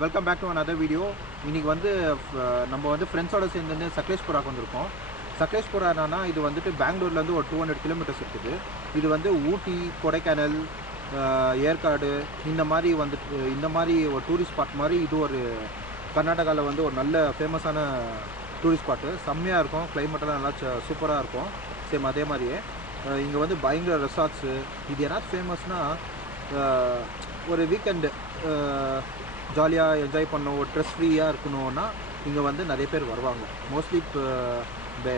Welcome back to another video. இன்றைக்கி வந்து நம்ம வந்து ஃப்ரெண்ட்ஸோடு சேர்ந்து சக்லேஷ்புராக்கு வந்திருக்கோம். சக்லேஷ்புரா என்னன்னா இது வந்துட்டு பெங்களூர்லேருந்து ஒரு 200 கிலோமீட்டர்ஸ் இருக்குது. இது வந்து ஊட்டி, கொடைக்கானல், ஏற்காடு இந்த மாதிரி ஒரு டூரிஸ்ட் ஸ்பாட் மாதிரி. இது ஒரு கர்நாடகாவில் வந்து ஒரு நல்ல ஃபேமஸான டூரிஸ்ட் ஸ்பாட்டு. செம்மையாக இருக்கும், கிளைமேட்டெல்லாம் நல்லா சூப்பராக இருக்கும். சேம் அதே மாதிரியே இங்கே வந்து பயங்கர ரெசார்ட்ஸு. இது என்ன ஃபேமஸ்னால் ஒரு வீக்கெண்டு ஜாலியாக என்ஜாய் பண்ணணும், ஒரு ஸ்ட்ரெஸ் ஃப்ரீயாக இருக்கணும்னா இங்கே வந்து நிறைய பேர் வருவாங்க. மோஸ்ட்லி இப்போ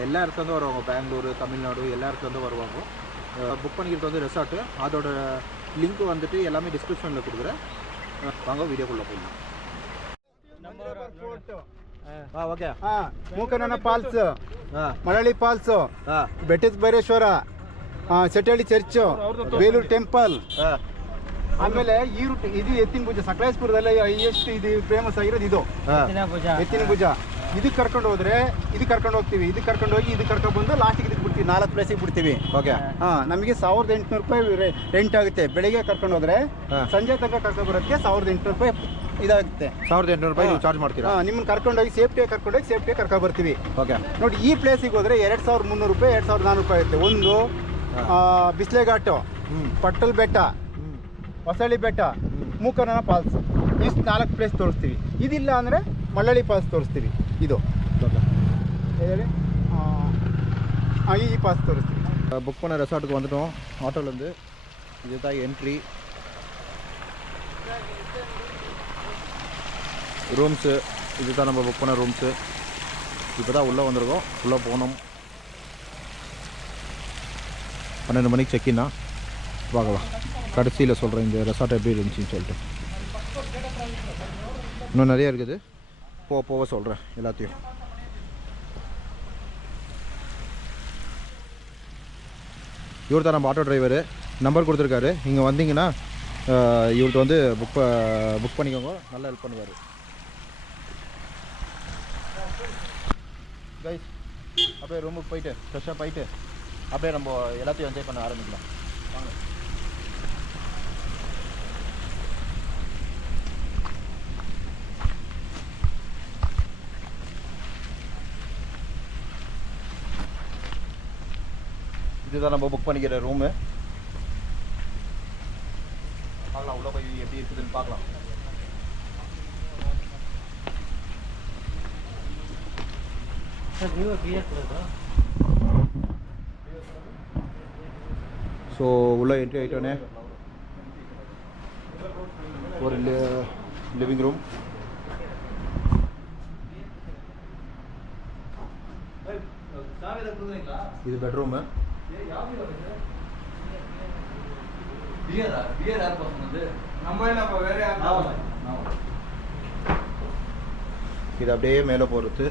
எல்லா இடத்துலேருந்து வருவாங்க, பெங்களூரு, தமிழ்நாடு எல்லா இடத்துலேருந்து வருவாங்க. புக் பண்ணிக்கிறது வந்து ரெசார்ட்டு. அதோட லிங்க் வந்துட்டு எல்லாமே டிஸ்கிரிப்ஷனில் கொடுக்குறேன். வாங்க வீடியோக்குள்ளே போயிடலாம். ಓಕೆ ಮೂಕನನ ಫಾಲ್ಸ್, ಮಳಲಿ ಫಾಲ್ಸ್, ಬೆಟ್ಟದ ಬೈರೇಶ್ವರ, ಚಟ್ಟಳ್ಳಿ ಚರ್ಚ್, ಬೇಲೂರು ಟೆಂಪಲ್, ಆಮೇಲೆ ಈ ರೂಟ್ ಇದು ಎತ್ತಿನ ಭುಜ. ಸಕಲೇಶ್ಪುರದಲ್ಲಿ ಹೈಯೆಸ್ಟ್ ಇದು ಫೇಮಸ್ ಆಗಿರೋದು ಇದು ಎತ್ತಿನ ಭುಜ. ಇದಕ್ಕೆ ಕರ್ಕೊಂಡು ಹೋದ್ರೆ ಇದಕ್ಕೆ ಕರ್ಕೊಂಡು ಹೋಗ್ತೀವಿ, ಇದಕ್ಕೆ ಕರ್ಕೊಂಡು ಹೋಗಿ ಇದಕ್ಕೆ ಕರ್ಕೊಂಡು ಬಂದು ಲಾಸ್ಟಿಗೆ ಇದಕ್ಕೆ ಬಿಡ್ತೀವಿ, 4 ಪ್ಲೇಸಿಗೆ ಬಿಡ್ತೀವಿ. ಓಕೆ. ನಮಗೆ 1800 ರೂಪಾಯಿ ರೆಂಟ್ ಆಗುತ್ತೆ. ಬೆಳಿಗ್ಗೆ ಕರ್ಕೊಂಡು ಹೋದ್ರೆ ಸಂಜೆ ತನಕ ಕರ್ಕೊಂಡು ಬರೋದಕ್ಕೆ 1800 ರೂಪಾಯಿ ಇದಾಗುತ್ತೆ. 1800 ರೂಪಾಯಿ ನೀವು ಚಾರ್ಜ್ ಮಾಡ್ತೀರಾ? ನಿಮ್ಮನ್ನು ಕರ್ಕೊಂಡೋಗಿ ಸೇಫ್ಟಿಯಾಗಿ ಕರ್ಕೊಂಡು ಬರ್ತೀವಿ. ಓಕೆ. ನೋಡಿ, ಈ ಪ್ಲೇಸಿಗೆ ಹೋದ್ರೆ 2300 ರೂಪಾಯಿ, 2400 ರೂಪಾಯಿ ಆಗುತ್ತೆ. ಒಂದು ಬಿಸ್ಲೆಘಾಟು, ಪಟ್ಟಲ್ ಬೆಟ್ಟ, ಹೊಸಳ್ಳಿ ಬೆಟ್ಟ, ಮೂಕನನ ಫಾಲ್ಸ್, ಇಷ್ಟು 4 ಪ್ಲೇಸ್ ತೋರಿಸ್ತೀವಿ. ಇದಿಲ್ಲ ಅಂದರೆ ಮಳ್ಳಳ್ಳಿ ಫಾಲ್ಸ್ ತೋರಿಸ್ತೀವಿ. ಇದು ಹೇಳಿ ಈ ಫಾಲ್ಸ್ ತೋರಿಸ್ತೀವಿ. புக் பண்ண ரெசார்ட்டுக்கு வந்துட்டோம். ஆட்டோலேருந்து இதுதான் என்ட்ரி. ரூம்ஸு இதுதான் நம்ம புக் பண்ண ரூம்ஸு. இப்போ தான் உள்ளே வந்திருக்கோம். உள்ளே போனோம். 12 மணிக்கு செக்இன்னா. பார்க்கலாம், கடைசியில் சொல்கிறேன் இந்த ரெசார்ட் எப்படி இருந்துச்சுன்னு சொல்லிட்டு. இன்னும் நிறைய இருக்குது, போக சொல்கிறேன் எல்லாத்தையும். இவர் தான் நம்ம ஆட்டோ டிரைவரு. நம்பர் கொடுத்துருக்காரு. இங்கே வந்தீங்கன்னா இவர்கிட்ட வந்து புக் பண்ணிக்கோங்க, நல்லா ஹெல்ப் பண்ணுவார். கைஸ், அப்படியே ரூமுக்கு போயிட்டு ஃப்ரெஷ்ஷாக போயிட்டு அப்படியே நம்ம எல்லாத்தையும் என்ஜாய் பண்ண ஆரம்பிக்கலாம். வாங்க. இதுதான் நம்ம புக் பண்ணிக்கிற ரூமு. பார்க்கலாம், உள்ளே போய் எப்படி இருக்குதுன்னு பார்க்கலாம். ஸோ உள்ளே என்ட்ரி ஆகிட்டோன்னே ஒரு லிவிங் ரூம். இது பெட்ரூமு. இது அப்படியே மேலே போகிறது.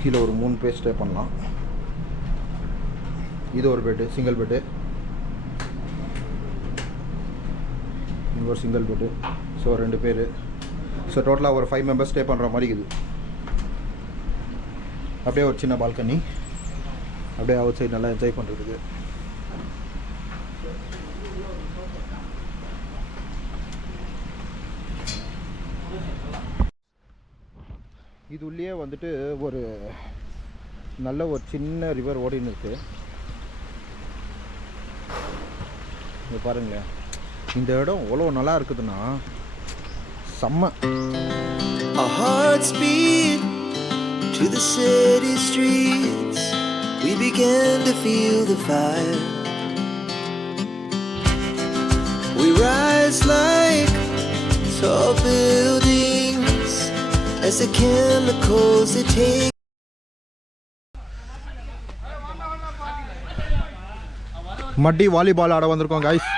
கீழே ஒரு 3 பேர் ஸ்டே பண்ணலாம். இது ஒரு பெட்டு, சிங்கிள் பெட்டு. இங்கே ஒரு சிங்கிள் பெட்டு. ஸோ 2 பேர். ஸோ டோட்டலாக ஒரு 5 மெம்பர்ஸ் ஸ்டே பண்ணுற மாதிரி இருக்குது. அப்படியே ஒரு சின்ன பால்கனி, அப்படியே அவுட் சைடு நல்லா என்ஜாய் பண்ணுறதுக்கு. இது உள்ளே வந்துட்டு ஒரு நல்ல ஒரு சின்ன ரிவர் ஓடின்னு இருக்குது. இங்கே பாருங்களேன், இந்த இடம் எவ்வளோ நல்லா இருக்குதுன்னா செம்ம. Our hearts beat to the city streets. We began to feel the fire. We rise like tall buildings as the chemicals they take. Mitti volleyball ஆட வந்திருக்கோம் கைஸ்.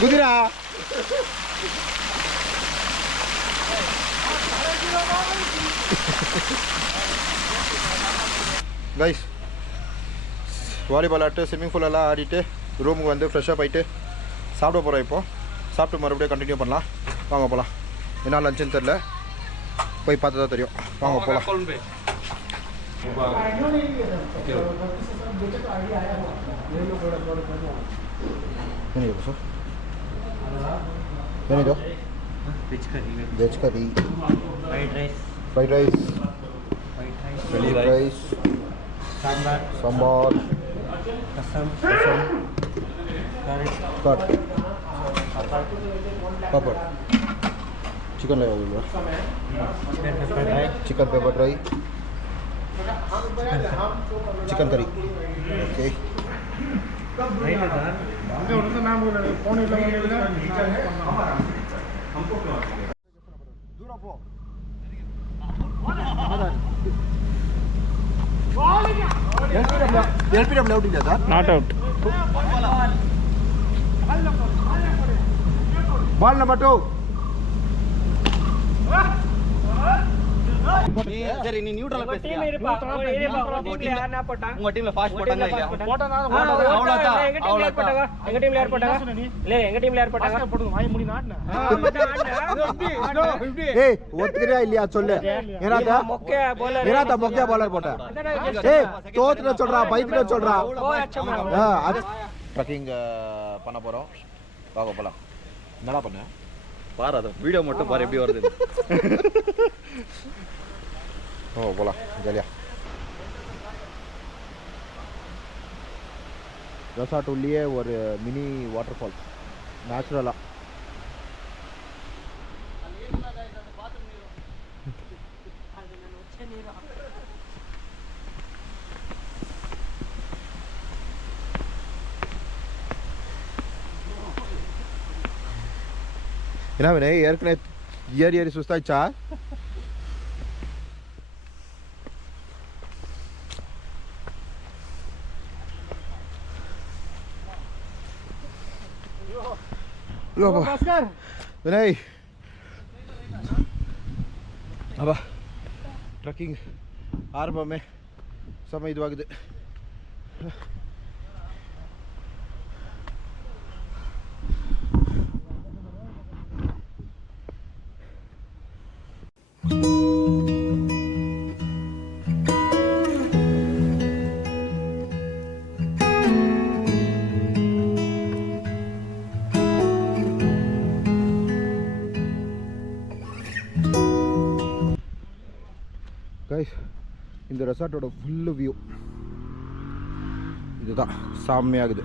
குதிரா கைஸ் வாலிபால் ஆட்டு ஸ்விம்மிங் பூலெல்லாம் ஆடிட்டு ரூமுக்கு வந்து ஃப்ரெஷ்ஷாக போயிட்டு சாப்பிட போகிறோம் இப்போது சாப்பிட்டு மறுபடியும் கண்டினியூ பண்ணலாம் வாங்க போகலாம் என்ன லஞ்சுன்னு தெரில போய் பார்த்து தான் தெரியும் வாங்க போகலாம் ಏನಿದೆ ಸರ್ ಏನಿದು veg curry fried rice sambar cut papad chicken ಯಾವ್ದಿಲ್ವಾ chicken pepper dry chicken curry okay LPW out ಇಲ್ಲ sir not out ball number 2 சரி நீ நியூட்ரல் பேசுறியா டீம் இருப்பா உங்க டீம்ல யாரனா போட்டா உங்க டீம்ல ஃபாஸ்ட் போட்டாங்க இல்லையா போட்டானா அவ்வளவுதான் எங்க டீம்ல யார் போட்டாங்க இல்ல எங்க டீம்ல யார் போட்டாங்க போடுங்க வாய் மூடி நாட்னா ஏய் ஒத்துக்கிறியா இல்லையா சொல்லு ஏனாதா மொக்கே bowler ஏனாதா மொக்கே bowler போட்ட ஏய் தோத்துற சொல்றா பைத்திர சொல்றா ட்ரக்கிங் பண்ண போறோம் வாங்க போலாம் என்னடா பண்ண பாரு அத வீடியோ மட்டும் பாரு எப்படி வருது ஓ போலாம் ஜாலியா ரெசார்ட் உள்ளே ஒரு மினி வாட்டர் ஃபால்ஸ் நேச்சுரலா என்ன வேணே ஏற்கனவே ஏறி சுஸ்தாச்சா லோபா வினய் அப்பா ட்ரக்கிங் ஆரம்பமே செம்ம இதுவாகுது கைஸ் இந்த ரெசார்ட்டோட ஃபுல்லு வியூ இதுதான் செம்மையாகுது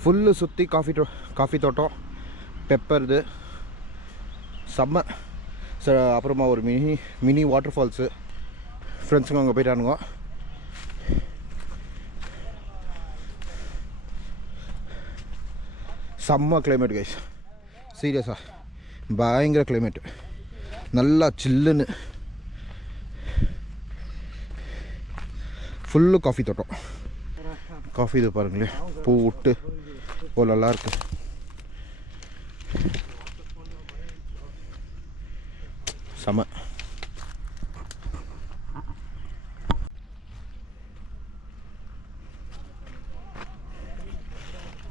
ஃபுல்லு சுற்றி காஃபி தோட்டம் பெப்பர் இது செம்ம அப்புறமா ஒரு மினி வாட்டர் ஃபால்ஸு ஃப்ரெண்ட்ஸுங்க அங்கே போயிட்டானுங்க செம்ம கிளைமேட் கைஸ் சீரியஸாக பயங்கர கிளைமேட்டு நல்லா சில்லுன்னு ஃபுல்லு காஃபி தோட்டம் காஃபி இது பாருங்களேன் பூ விட்டு ஓ நல்லா இருக்கு செம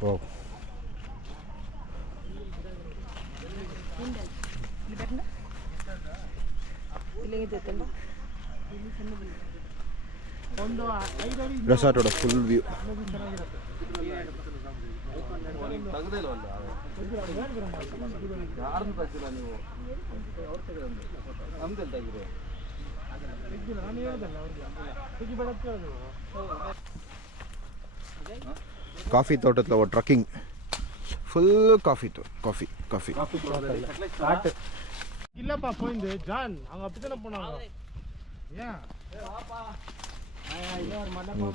ஓ ரெசார்ட்டோட ஃபுல் வியூ ಕಾಫಿ ತೋಟದಲ್ಲಿ ಒಂದು trekking full coffee coffee coffee இல்லப்பா போயிந்து ஜான் அவங்க அப்படிதானே போனாங்க ஏன்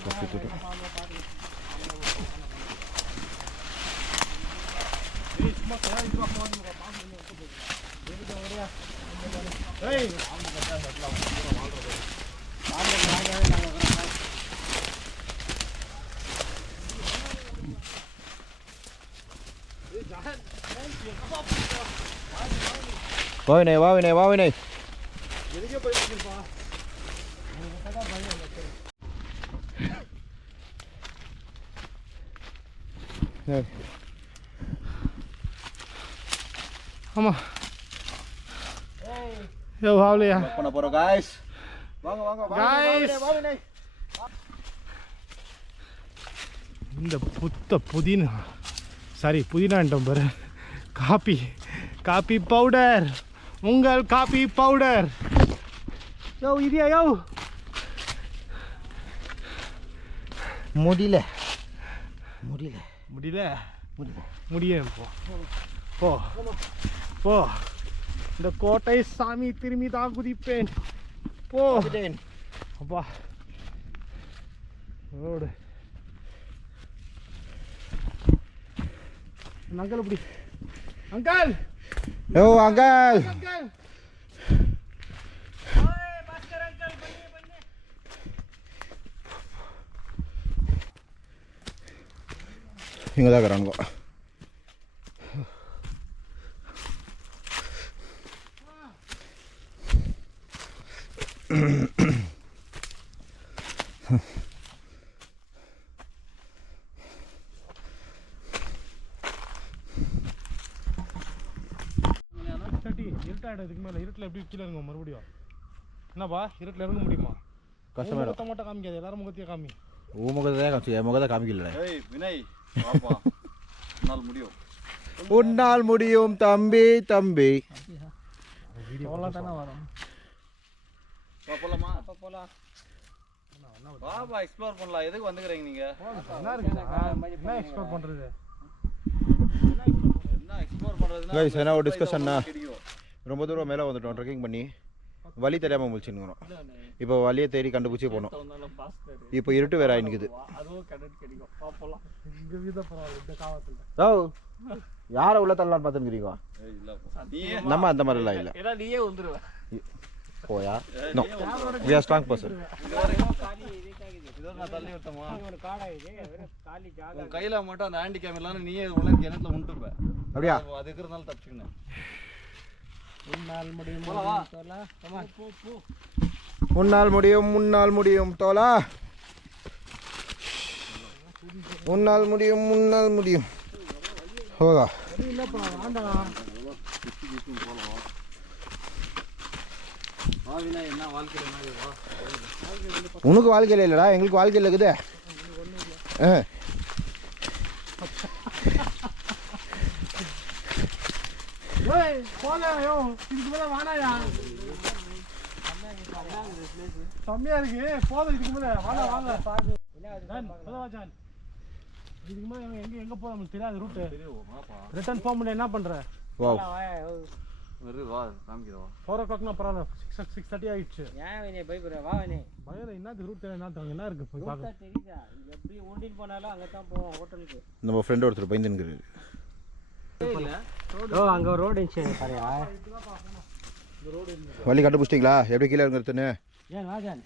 ಕಾಫಿ ತೋಟ சும்மா வா வினய், வா வினய், வா வினய். ஆமா யோ வாவலையா பண்ண போறோம் guys. வாங்க வாங்க வா Guys. வா வினய். இந்த புதினா புதினான்ட்டோம் பாரு. காபி பவுடர், உங்கள் காபி பவுடர். யோ இதியா யோ முடியல. முடியும் போ போ. இந்த கோட்டை சாமி திரும்பி தான் குதிப்பேன். போ அப்பா ரோடு. அங்கிள் இப்படி அங்கிள் யோ அங்கிள். அங்கிள் இங்கே தான் இருக்கிறானுங்க. இருட்டாயிடும். இதுக்கு மேலே இருட்டில் எப்படி கீழே இறங்க மறுபடியும்? என்னப்பா இருட்டில் இறங்க முடியுமா? கஷ்டமாயிடும். முகத்தை மட்டும் காமிக்காது, எல்லாரும் முகத்தையே காமி. உன் முகத்தை காமிச்சு என் முகத்தை காமிக்கல. ஏய் வினய் வாப்பா, உன்னால் முடியும். உன்னால் முடியும் தம்பி தம்பி. தானே வரும். போலாமா? வாப்பா எக்ஸ்ப்ளோர் பண்ணலாம். எதுக்கு வந்துக்கிறீங்க நீங்க? என்ன இருக்குதா? என்ன எக்ஸ்ப்ளோர் பண்ணுறது? என்ன எக்ஸ்ப்ளோர் பண்றதுன்னா Guys, என்ன ஒரு டிஸ்கஷன்னா, கிடைக்கும். ரொம்ப தூரம் மேலே வந்துட்டோம் ட்ரெக்கிங் பண்ணி. வழி தெரியாமல் முடிச்சுன்னு இப்போ வழியை தேடி கண்டுபிடிச்சி போனோம். இப்போ இருட்டு வேற ஆயினுக்குது. இங்கே வீத பரவாயில்ல இந்த காவத்தில். ஓ யாரை உள்ள தள்ளலான்னு பார்த்துக்கிறீங்க? ஏய் இல்லப்பா. நீயே நம்ம அந்த மாதிரிலாம் இல்லை. ஏன்னா நீயே வந்துருவேன். போயா no we are strong person. இதோ நான் தள்ளி விட்டமா. ஒரு காடா இது வெறும் காலி ஜாக. உன் கையில மட்டும் அந்த ஹேண்டி கேமரால நீயே உள்ள கிணத்துல முண்டுப்ப. அப்படியா? அது இருக்கிறனால தப்பிச்சுக்கினேன். உன்னால் முடியும் தோலா. கமா போ. உன்னால் முடியும், முன்னால் முடியும் தோலா. உன்னால் முடியும், முன்னால் முடியும். ஹோகா இல்லைப்பா வேண்டா. வா வினய், என்ன வாழ்க்கையில என்ன வா. உனக்கு வாழ்க்கையில் இல்லைடா, எங்களுக்கு வாழ்க்கையில் இருக்குது. ஏய் போலையோ இதுக்கு மேலே வேணாயா? செம்மையா இருக்கு. போதும் இதுக்கு மேலே வாங்க வாங்க. ஜான் இதுக்கு மேலே எங்கே போக நமக்கு தெரியாது ரூட்டு. ரிட்டர்ன் போக முடியும். என்ன பண்ணுற? வாவ் வெறு வா காமிக்கிறவா. 4 o'clockனா பரவாயில்ல. 6:30 ஆயிடுச்சு. ஏன் வினய் பயப்படுற? வா வினய். பயம் என்னது ரூட் என்ன இருக்கு போய் பார்க்க. தெரியுதா? இது எப்படி ஓட்டிட்டு போனாலும் அங்கே தான் போவோம் ஹோட்டலுக்கு. நம்ம ஃப்ரெண்ட் ஒருத்தர் பயந்துங்கிறாரு. ஓ அங்க ஒரு ரோடு இருந்துச்சு பாரியா. வழி கண்டுபிடிச்சிட்டிங்களா எப்படி கீழே இருக்கிறதுன்னு? ஏன் ராஜன்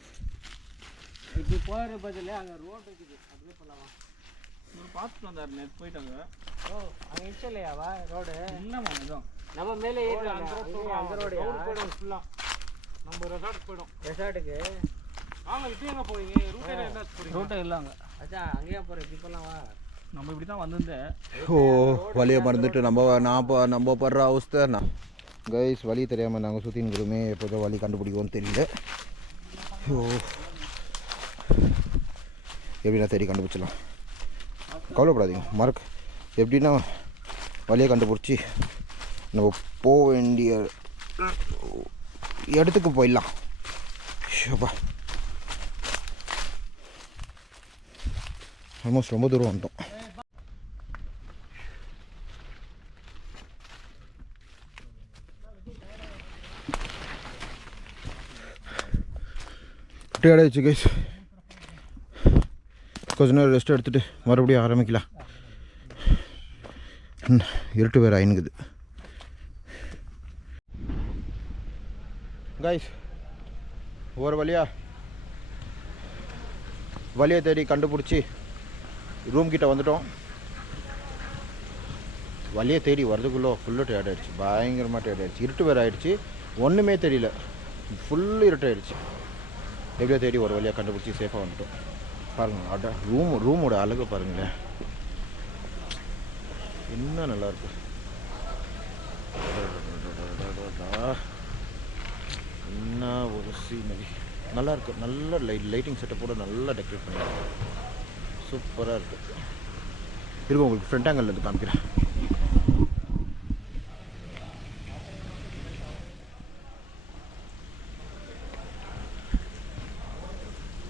இப்படி போகிற பதில் அங்கே ரோடு இருக்குது, அப்படியே போகலாமா? பார்த்துட்டு வந்தார் நேற்று போயிட்டாங்க. ஓ அங்கே இருந்துச்சு இல்லையாவா ரோடு? இல்லைம்மா இதுவும் நம்ம மேலே ஏறி அந்த ரோடு போயிடும் ஃபுல்லாக. நம்ம ரெசார்ட் போயிடும். ரெசார்ட்டுக்கு வாங்க இப்போ எங்கே போவீங்க? ரூட்டே என்ன போகிறீங்க? ரோட்டை இல்லைங்க. அச்சா அங்கேயே போகிறேன். இப்படி போகலாம் வா. நம்ம இப்படி தான் வந்திருந்தேன். ஓ வழியை மறந்துட்டு நம்ம படுற அவஸ்தை. கைஸ் வழி தெரியாமல் நாங்கள் சுற்றினுக்கிறோமே, எப்போதோ வழி கண்டுபிடிக்குவோன்னு தெரியல. ஓ எப்படின்னா தேடி கண்டுபிடிச்சிடலாம், கவலைப்படாதீங்க. எப்படின்னா வழியை கண்டுபிடிச்சி நம்ம போக வேண்டிய இடத்துக்கு போயிடலாம். ஷோப்பா ஆல்மோஸ்ட் ரொம்ப தூரம் வந்துட்டோம். ஆயிடுச்சு கைஸ். கொஞ்ச நேரம் ரெஸ்ட் எடுத்துகிட்டு மறுபடியும் ஆரம்பிக்கலாம். இருட்டு வேறு ஆயினுக்குது கைஸ். ஒரு வழியை தேடி கண்டுபிடிச்சி ரூம் கிட்ட வந்துட்டோம். வழியை தேடி வரதுக்குள்ளே ஃபுல்லு டயர்ட் ஆகிடுச்சு, பயங்கரமாக டயர்ட் ஆகிடுச்சு. இருட்டு வேறு ஆகிடுச்சு, ஒன்றுமே தெரியல, ஃபுல்லு இருட்டாயிடுச்சு. எப்படியோ தேடி ஒரு வழியாக கண்டுபிடிச்சி சேஃபாக வந்துட்டோம். பாருங்கள் ரூமோட அழகு பாருங்களேன், என்ன நல்லாயிருக்கு. என்ன ஒரு சீனரி நல்லாயிருக்கு. நல்ல லைட்டிங் செட்டப்போட நல்லா டெக்கரேட் பண்ணியிருக்காங்க, சூப்பராக இருக்குது. இருக்கும் உங்களுக்கு ஃப்ரண்ட் ஆங்கிள்லேருந்து காமிக்கிறேன்.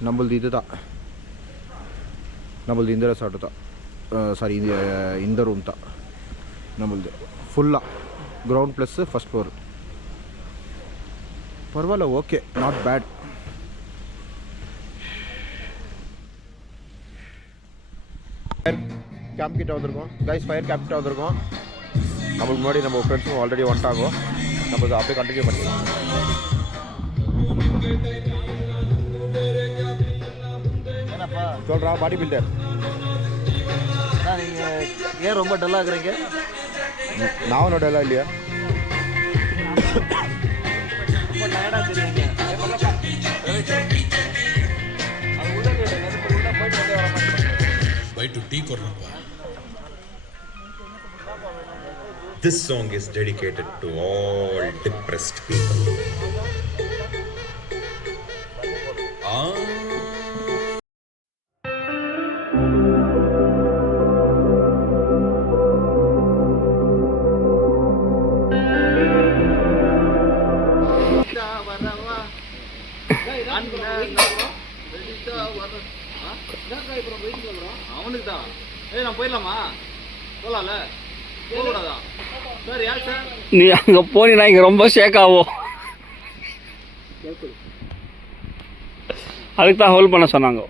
நம்மளது இது தான், நம்மளது இந்த ரெசார்ட்டு தான், சாரி இந்த ரூம் தான் நம்மளது. ஃபுல்லாக கிரவுண்ட் ப்ளஸ்ஸு ஃபஸ்ட் ஃப்ளோர். பரவாயில்ல, okay, not bad. Fire camp கிட்ட வந்திருக்கோம் கைஸ், ஃபயர் கேம்ப் கிட்ட வந்திருக்கோம். நம்மளுக்கு முன்னாடி நம்ம ஃப்ரெண்ட்ஸும் ஆல்ரெடி வந்துட்டாங்க, நம்ம அதை அப்படியே கண்டினியூ பண்ணிக்கலாம். என்னப்பா சொல்கிறா பாடி பில்டர், நீங்கள் ஏன் ரொம்ப டல்லாக இருக்கிறீங்க? நான் உன்னோட எல்லாம் இல்லையா? ரொம்ப டயர்டாக தெரியுங்க. அது உள்ள போயிட்டு வர மாதிரி. ಬೈಟು ಟೀ ಕೊಡ್ರಪ್ಪ. This song is dedicated to all depressed people. அவனுக்கு தான். நான் போயிடலாமா? போகலாம்ல, போகக்கூடாதா? சார் யார் சார்? நீ அங்கே போனீங்கன்னா இங்கே ரொம்ப ஷேக் ஆகும், அதுக்கு தான் ஹோல்ட் பண்ண சொன்னாங்க.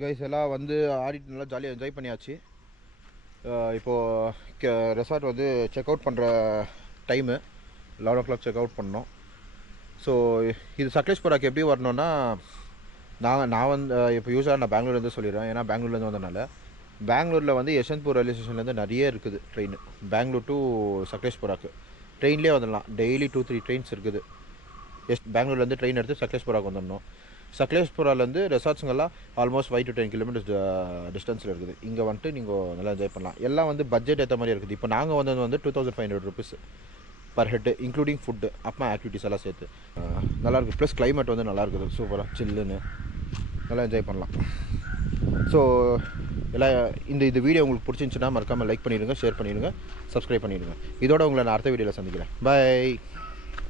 கைஸ் எல்லாம் வந்து ஆடிட்டு நல்லா ஜாலியாக என்ஜாய் பண்ணியாச்சு. இப்போது ரெசார்ட் வந்து செக் அவுட் பண்ணுற டைமு 11 o'clock செக் அவுட் பண்ணோம். ஸோ இது சக்லேஷ்புராக்கு எப்படி வரணுன்னா, நான் வந்து இப்போ யூஸாக நான் பெங்களூர்லேருந்து சொல்லிடுறேன், ஏன்னா பெங்களூர்லேருந்து வந்தனால. பெங்களூரில் வந்து யஷ்வந்த்பூர் ரயில்வே ஸ்டேஷன்லேருந்து நிறைய இருக்குது ட்ரெயின், பெங்களூர் டு சக்லேஷ்புராக்கு ட்ரெயின்லேயே வந்துடலாம். டெய்லி 2-3 ட்ரெயின்ஸ் இருக்குது. பெங்களூர்லேருந்து ட்ரெயின் எடுத்து சக்லேஷ்புராக்கு வந்துடணும். சக்லேஷ்புராலேருந்து ரெசார்ட்ஸுங்கெல்லாம் ஆல்மோஸ்ட் 5 to 10 kilometers டிஸ்டன்ஸில் இருக்குது. இங்கே வந்துட்டு நீங்கள் நல்லா என்ஜாய் பண்ணலாம். எல்லாம் வந்து பட்ஜெட் ஏற்ற மாதிரி இருக்குது. இப்போ நாங்கள் வந்தது வந்து 2500 rupees per head, including food, அப்புறம் ஆக்டிவிட்டீஸ் எல்லாம் சேர்த்து நல்லாயிருக்கு. ப்ளஸ் கிளைமேட் வந்து நல்லா இருக்குது, சூப்பராக சில்லுன்னு நல்லா என்ஜாய் பண்ணலாம். ஸோ எல்லாம் இந்த வீடியோ உங்களுக்கு பிடிச்சிருந்துச்சுன்னா மறக்காமல் லைக் பண்ணிடுங்க, ஷேர் பண்ணிடுங்க, சப்ஸ்கிரைப் பண்ணிடுங்க. இதோட உங்களை நான் அடுத்த வீடியோவில் சந்திக்கிறேன். பை.